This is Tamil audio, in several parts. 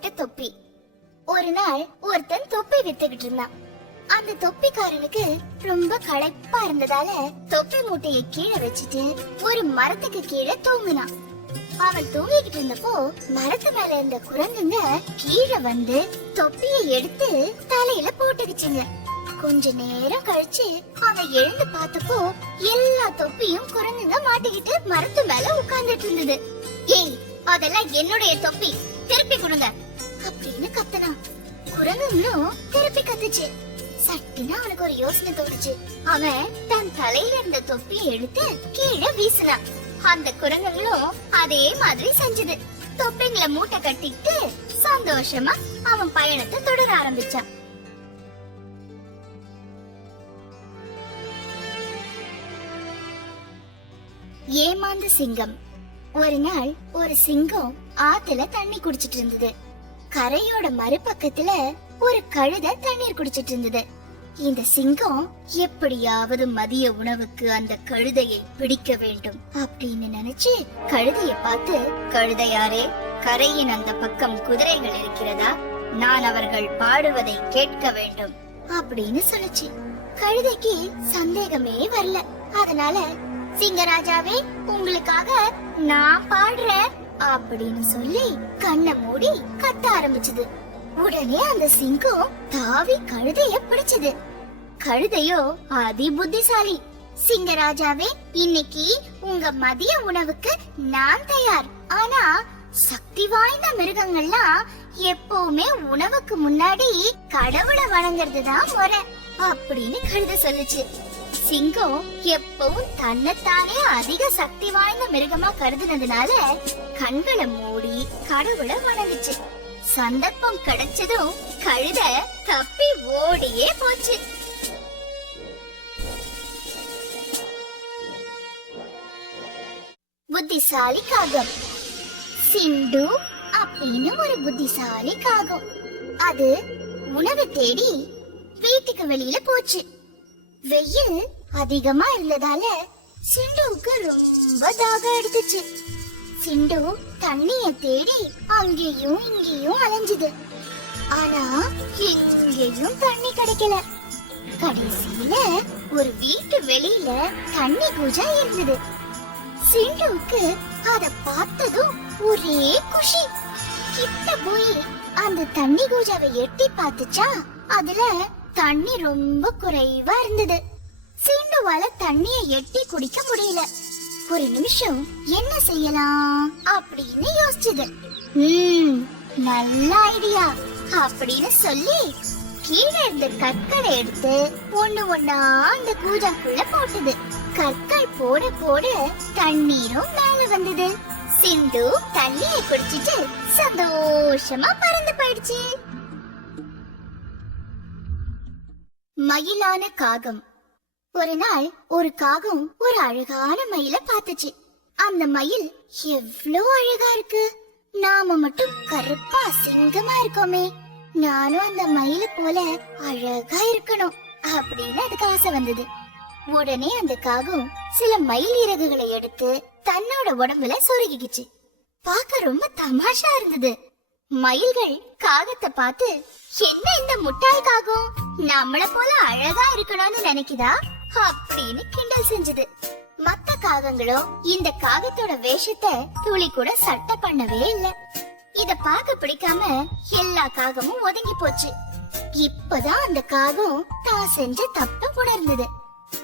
போட்ட தொப்பி. ஒரு நாள் ஒருத்தன் தொப்பி வித்துக்கிட்டு இருந்தான். அந்த தொப்பிக்காரனுக்கு ரொம்ப களைப்பா இருந்ததால தொப்பி மூட்டையை கீழே வச்சுட்டு ஒரு மரத்துக்கு கீழே தூங்குனான். அவன் தூங்கிக்கிட்டு இருந்தப்போ மரத்து மேல இருந்த குரங்குங்க கீழே வந்து தொப்பியை எடுத்து தலையில போட்டுக்கிச்சுங்க. கொஞ்ச நேரம் கழிச்சு அவன் எழுந்து பார்த்தப்போ எல்லா தொப்பியும் குரங்குங்க மாட்டிக்கிட்டு மரத்து மேல உட்கார்ந்துட்டு இருந்தது. ஏய், அதெல்லாம் என்னுடைய தொப்பி, திருப்பி கொடுங்க அப்படின்னு கத்துனான். குரங்குங்களும் திருப்பி கத்துச்சு. சட்டுன்னு அவனுக்கு ஒரு யோசனை தோணுச்சு. அவன் தன் தலையில இருந்த தொப்பியை எடுத்து கீழே வீசினான். அந்த குரங்குகளும் அதே மாதிரி செஞ்சது. தொப்பிங்களை மூட்டை கட்டிட்டு சந்தோஷமா அவன் பயணத்தை தொடர ஆரம்பிச்சான். ஏமாந்த சிங்கம். ஒரு நாள் ஒரு சிங்கம் ஆத்துல தண்ணி குடிச்சிட்டு இருந்தது. கரையோட மறுபக்கத்துல ஒரு கழுதை தண்ணீர் குடிச்சிட்டு இருந்தது. இந்த சிங்கம் எப்படியாவது மதிய உணவுக்கு அந்த கழுதையை பிடிக்க வேண்டும் அப்படின்னு நினைச்சு கழுதைய பார்த்து, கழுதையாரே, கரையின் அந்த பக்கம் குதிரைகள் இருக்கிறதா? நான் அவர்கள் பாடுவதை கேட்க வேண்டும் அப்படின்னு சொல்லுச்சு. கழுதைக்கு சந்தேகமே வரல. அதனால, சிங்கராஜாவே, உங்களுக்காக நான் பாடுறேன் அப்படின்னு சொல்லி கண்ணை மூடி கத்த ஆரம்பிச்சது. உடனே அந்த சிங்கம் தாவி கழுதைய பிடிச்சது. கழுதையோ அதி புத்திசாலி. சிங்கராஜாவே, இன்னைக்கு உங்க மதிய உணவுக்கு நான் தயார். ஆனா சக்தி வாய்ந்த மிருகங்கள்லாம் எப்பவுமே உணவுக்கு முன்னாடி கடவுளை வணங்குறதுதான் முறை அப்படின்னு கழுதை சொல்லுச்சு. சிங்கம் எப்பவும் தன்னைத்தானே அதிக சக்தி வாய்ந்த மிருகமா கருதுனதுனால கண்களை மூடி கடவுளை வணங்குச்சு. சந்தர்ப்பம் கிடைச்சதும் கழுதை தப்பி ஓடியே போச்சு. புத்திசாலி காகம். சிண்டு அப்படின்னு ஒரு புத்திசாலி காகம். அது உணவு தேடி வீட்டுக்கு வெளியில போச்சு. வெயில் அதிகமா இருந்ததால சிண்டுவுக்கு ரொம்ப தாகம் எடுத்துச்சு. சிண்டு தண்ணிய தேடி அங்கேயும் இங்கேயும் அலைஞ்சுது. ஆனா எங்கேயும் தண்ணி கிடைக்கல. கடைசியில ஒரு வீட்டு வெளியில தண்ணி கூஜா இருந்தது. சிண்டுவுக்கு அத பார்த்ததும் ஒரே குஷி. கிட்ட போய் அந்த தண்ணி கூஜாவை எட்டி பார்த்துச்சா, அதுல தண்ணி ரொம்ப குறைவா இருந்தது. சிண்டுவால தண்ணிய எட்டி குடிக்க முடியல. ஒரு நிமிஷம் என்ன செய்யலாம் அப்படின்னு யோசிச்சது. நல்ல ஐடியா அப்படின்னு சொல்லி கீழே இருந்த கற்களை எடுத்து ஒண்ணு ஒண்ணா அந்த கூஜாக்குள்ள போட்டது. கற்கள் போட போட தண்ணீரும் மேல வந்தது. சிண்டு தண்ணியை குடிச்சிட்டு சந்தோஷமா பறந்து போயிடுச்சு. மயிலான காகம். ஒரு நாள் ஒரு காகம் ஒரு அழகான மயில பார்த்துச்சு. அந்த மயில் எவ்வளவு அழகா இருக்கு, நாம மட்டும் கருப்பா சிங்கமா இருக்கோமே, நானும் அந்த மயில போல அழகா இருக்கணும் அப்படின்னு அதுக்கு ஆசை வந்தது. உடனே அந்த காகம் சில மயில் இறகுகளை எடுத்து தன்னோட உடம்புல சொருகிக்குச்சு. பார்க்க ரொம்ப தமாஷா இருந்தது. மயில்கள் காகத்தை பார்த்து, என்ன இந்த முட்டாள் காகம் நம்மள போல அழகா இருக்கணும்னு நினைக்குதா அப்படின்னு கிண்டல் செஞ்சது. மத்த காகங்களும் இந்த காகத்தோட வேஷத்தை துளி கூட சட்டை பண்ணவே இல்ல. இத பார்க்க பிடிக்காம எல்லா காகமும் ஒதுங்கி போச்சு. இப்பதான் அந்த காகம் தான் செஞ்ச தப்ப உணர்ந்தது.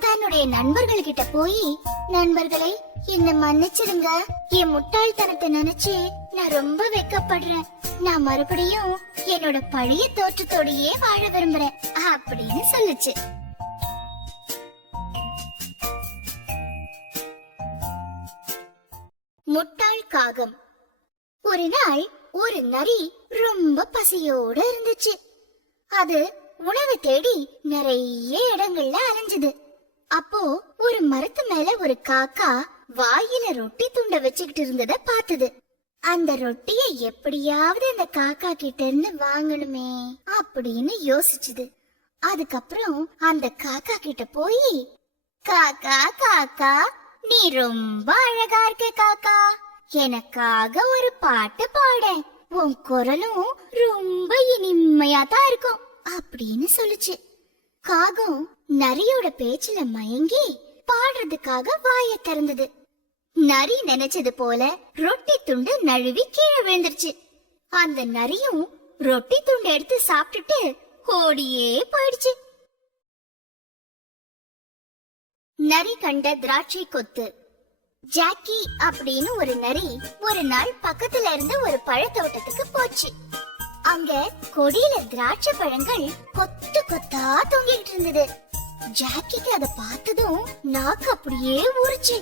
தன்னுடைய நண்பர்கள் கிட்ட போய், நண்பர்களே, என்ன மன்னிச்சிடுங்க, என் முட்டாள்தனத்தை நினைச்சு நான் ரொம்ப வெக்கப்படுறேன். நான் மறுபடியும் என்னோட பழைய தோற்றத்தோடயே வாழ விரும்புறேன் அப்படின்னு சொல்லுச்சு. முட்டாள் காகம். ஒரு நாள் ஒரு நரி ரொம்ப பசியோட இருந்துச்சு. அது உணவு தேடி நிறைய இடங்கள்ல அலைஞ்சது. அப்போ ஒரு மரத்து மேல ஒரு காக்கா வாயில ரொட்டி துண்ட வச்சுக்கிட்டு இருந்தத பார்த்தது. அந்த ரொட்டிய எப்படியாவது அந்த காக்கா கிட்ட இருந்து வாங்கணுமே அப்படின்னு யோசிச்சுது. அதுக்கப்புறம் அந்த காக்கா கிட்ட போய், காக்கா காக்கா, நீ ரொம்ப அழகா இருக்க காக்கா, எனக்காக ஒரு பாட்டு பாட உன் குரலும் ரொம்ப இனிமையா தான் இருக்கும் அப்படின்னு சொல்லுச்சு. காகம் நரியோட பேச்சுல மயங்கி பாடுறதுக்காக வாயை திறந்தது. நரி நினைச்சது போல ரொட்டி துண்டு நழுவி கீழே விழுந்துருச்சு. அந்த நரியும் ரொட்டி துண்டு எடுத்து சாப்பிட்டுட்டு ஓடியே போயிடுச்சு. நரி கண்ட திராட்சை கொத்து. ஜாக்கி அப்படின்னு ஒரு நரி ஒரு நாள் பக்கத்துல இருந்த ஒரு பழத்தோட்டத்துக்கு போச்சு. அங்க கொடியில திராட்சை பழங்கள் கொத்து கொத்தா தொங்கிட்டு இருந்தது. ஜாக்கிக்கு அதை பார்த்ததும் நாக்கு அப்படியே ஊறுச்சு.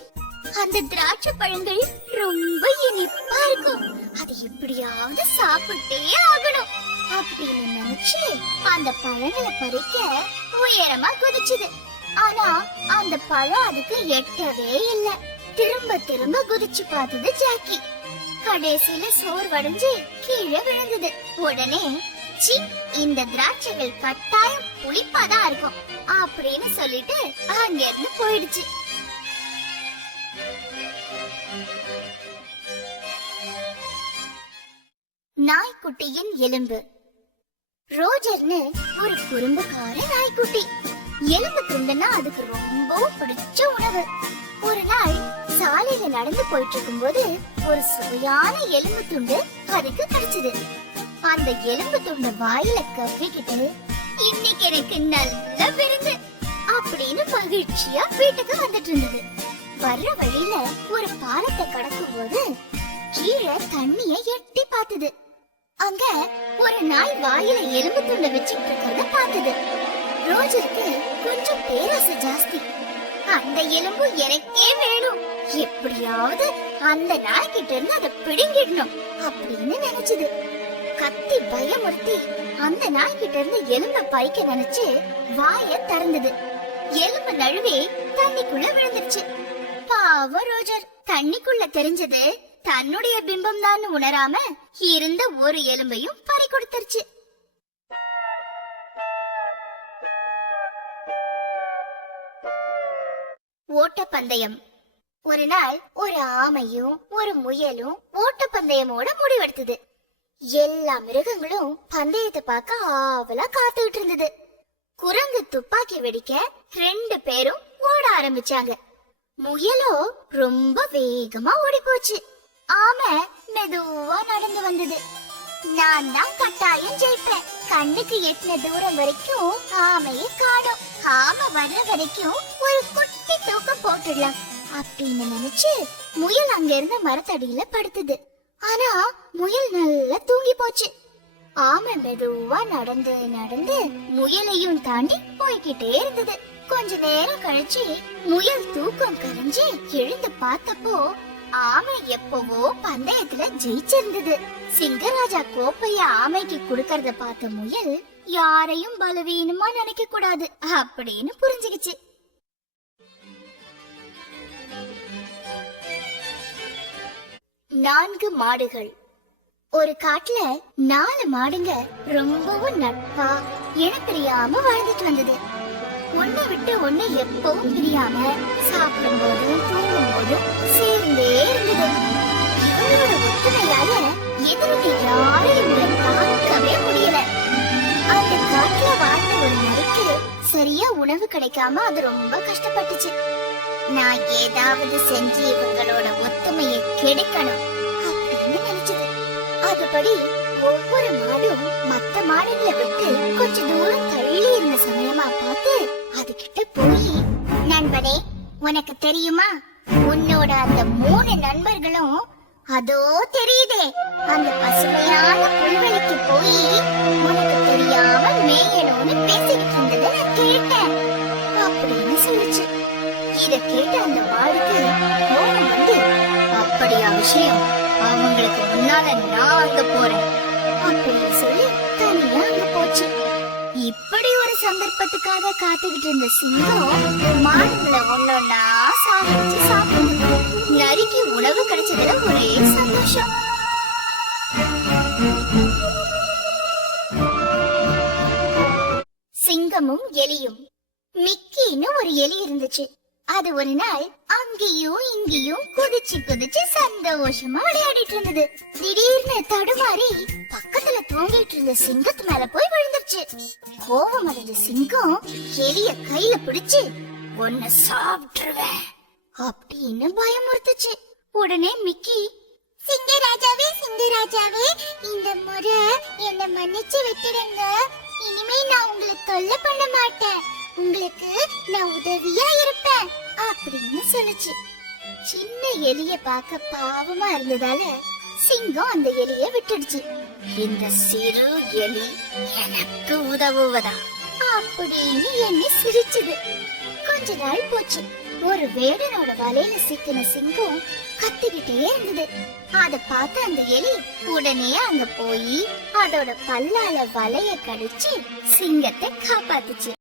அந்த திராட்சை பழங்கள் ரொம்ப இனிப்பா இருக்கும், அது எப்படியாவது சாப்பிட்டே ஆகணும் அப்படின்னு நினைச்சு அந்த பழங்களை பறிக்க உயரமா குதிச்சுது. ஆனா அந்த பழம் அதுக்கு எட்டவே இல்ல. திரும்ப திரும்ப குதிச்சு பார்த்தது ஜாக்கி. கடைசியில சோர்வடைஞ்சு கீழே விழுந்தது. உடனே சி, இந்த திராட்சைகள் கட்டாயம் புளிப்பாதான் இருக்கும் அப்படின்னு சொல்லிட்டு அங்க இருந்து போயிடுச்சு. நாய்க்குட்டியின் எலும்பு. ரோஜர்னு ஒரு குறும்புக்கார நாய்க்குட்டி. எலும்பு துண்டுன்னா அதுக்கு ரொம்ப பிடிச்ச உணவு. ஒரு நாள் சாலையில நடந்து போயிட்டு இருக்கும்போது ஒரு சுவையான எலும்பு துண்டு அதுக்கு கிடைச்சது. அந்த எலும்பு துண்டு வாயில கவ்விக்கிட்டு, இன்னைக்கு எனக்கு நல்ல விருந்து அப்படின்னு மகிழ்ச்சியா வீட்டுக்கு வந்துட்டு இருந்தது. வர்ற வழியில ஒரு பாலத்தை கடக்கும் போது கீழே தண்ணிய எட்டி பார்த்தது. அங்க ஒரு நாய் வாயில எலும்பு துண்டை வச்சுட்டு இருக்கிறத பார்த்தது. ரோஜருக்கு கொஞ்சம் பேராசை ஜாஸ்தி. அந்த எலும்பு எனக்கே வேணும், எப்படியாவது அந்த நாய்கிட்ட இருந்து அதை பிடுங்கிடணும் அப்படின்னு நினைச்சது. கத்தி பயமுறுத்தி அந்த நாய்கிட்ட இருந்து எலும்பை பறிக்க நினைச்சு வாய திறந்தது. எலும்பு நழுவே தண்ணிக்குள்ள விழுந்துருச்சு. பாவம் ரோஜர், தண்ணிக்குள்ள தெரிஞ்சது தன்னுடைய பிம்பம் தான் உணராம இருந்த ஒரு எலும்பையும் பறி கொடுத்துருச்சு. ஓட்டப்பந்தயம். ஒரு நாள் ஒரு ஆமையும் ஒரு முயலும் ஓட்டப்பந்தயமோட முடிவெடுத்தது. எல்லா மிருகங்களும் பந்தயத்தை பார்க்க ஆவலா காத்துக்கிட்டு இருந்தது. குரங்கு துப்பாக்கி வெடிக்க 2 பேரும் ஓட ஆரம்பிச்சாங்க. முயலோ ரொம்ப வேகமா ஓடி போச்சு. ஆமை மெதுவா நடந்து வந்தது. நான் தான் கட்டாயம் ஜெயிப்பேன், கண்ணுக்கு எட்டின தூரம் வரைக்கும் ஆமையை காணோம், ஆமை வர்ற வரைக்கும் ஒரு குட்டி தூக்கம் போட்டுடலாம் அப்படின்னு நினைச்சு முயல் அங்க இருந்த மரத்தடியில படுத்தது. ஆனா முயல் நல்லா தூங்கி போச்சு. ஆமை மெதுவா நடந்து நடந்து முயலையும் தாண்டி போய்கிட்டே இருந்தது. கொஞ்ச நேரம் கழிச்சு முயல் தூக்கம் கரைஞ்சு எழுந்து பார்த்தப்போ ஆமை எப்பவோ பந்தயத்துல ஜெயிச்சிருந்தது. சிங்கராஜா கோப்பைய ஆமைக்கு குடுக்கறத பார்த்த முயல் யாரையும் பலவீனமா நினைக்க கூடாது அப்படின்னு புரிஞ்சுக்கிச்சு. நான்கு மாடுகள். ஒரு காட்டுல 4 மாடுங்க ரொம்பவும் நட்பா இனப்பிரியாம வாழ்ந்துட்டு வந்தது. ஒண்ணு விட்டு ஒண்ணு எப்பவும் பிரியாம சாப்பிடும் போதும் தூங்கும் போதும் சேர்ந்தே இருந்தது. இவங்களோட ஒற்றுமையால எதிரிட்டு யாரையும் தாக்கவே முடியல. அந்த காட்டுல வாழ்ந்த ஒரு நரிக்கு சரியா உணவு கிடைக்காம அது ரொம்ப கஷ்டப்பட்டுச்சு. நான் ஏதாவது செஞ்சு இவங்களோட ஒத்துமையை கெடுக்கணும் அப்படின்னு நினைச்சது. அதுபடி ஒவ்வொரு மாடும் மத்த மாடுகளை விட்டு கொஞ்ச தூரம் தள்ளி இருந்த சமயமா பார்த்து அதுகிட்ட போய், நண்பனே, உனக்கு தெரியுமா, உன்னோட அந்த 3 நண்பர்களும் அதோ தெரியுதே அந்த பசுமையான புல்வெளிக்கு போய் உனக்கு தெரியாம மேயணும்னு பேசிக்கிட்டு இருந்ததை நான் கேட்டேன் அப்படின்னு சொல்லுச்சு. இத கேட்ட அந்த மாடுக்கு கோபம் வந்து, அப்படியா விஷயம், அவங்களுக்கு முன்னால நான் அங்க போறேன் அப்படின்னு சொல்லி தனியா அங்க போச்சு. இப்படி ஒரு சந்தர்ப்பத்துக்காக காத்துக்கிட்டு இருந்த சிங்கம் மாடுகளை ஒன்னொன்னா சாப்பிட்டு சாப்பிடுது. நரிக்கு உணவு கிடைச்சதுல ஒரே சந்தோஷம். சிங்கமும் எலியும். மிக்கின்னு ஒரு எலி இருந்துச்சு. அது ஒரு நாள் அங்கேயும் இங்கேயும் குதிச்சு குதிச்சு சந்தோஷமா விளையாடிட்டு இருந்தது. திடீர்னு தடுமாறி பக்கத்துல தூங்கிட்டு இருந்த சிங்கத்து மேல போய் விழுந்துருச்சு. கோபம் அடைஞ்ச சிங்கம் எலிய கையில பிடிச்சு உன்னை சாப்பிட்டுருவேன் அப்படின்னு பயமுறுத்துச்சு. உடனே மிக்கி, சிங்கராஜாவே சிங்கராஜாவே, இந்த முறை என்ன மன்னிச்சு விட்டுடுங்க. இனிமே நான் உங்களை தொல்லை பண்ண மாட்டேன். உங்களுக்கு நான் உதவியா இருப்பேன் அப்படின்னு சொல்லுச்சு. சின்ன எலிய பார்க்க பாவமா இருந்ததால சிங்கம் அந்த எலிய விட்டுடுச்சு. இந்த சிறு எலி எனக்கு உதவுவதா அப்படின்னு எண்ணி சிரிச்சது. கொஞ்ச நாள் போச்சு. ஒரு வேடனோட வலையில சிக்கின சிங்கம் கத்திக்கிட்டே இருந்தது. அத பார்த்த அந்த எலி உடனே அங்க போய் அதோட பல்லால வலைய கடிச்சு சிங்கத்தை காப்பாத்துச்சு.